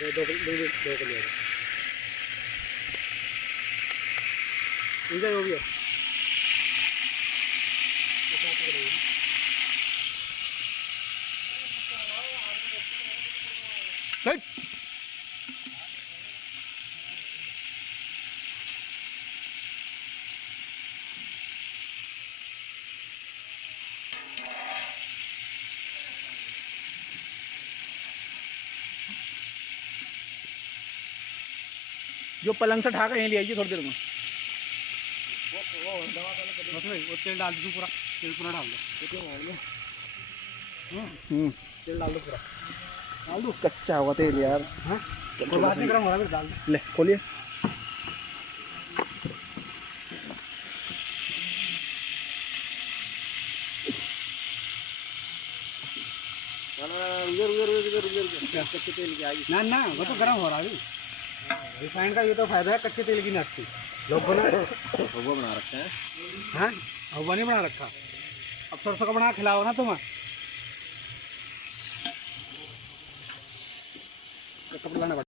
दो कर लिया इनका हो गया। जो पलंग से ठाका यहीं ले आइए थोड़ी देर में। वो तेल डाल दो पूरा, तेल पूरा डाल दो। तेल डाल दो पूरा, डाल दो। कच्चा हुआ तेल यार। हाँ गर्म हो रहा है, डाल दो। ले खोलिए। कच्चे तेल की आई ना ना, वो तो गर्म हो रहा है। रिफाइंड का ये तो फायदा है कच्चे तेल की नाश्ती। लोग बना रखा है। हाँ हवा नहीं बना रखा। अब सरसों का बना खिलाओ ना तुम्हें। कपड़ा लाना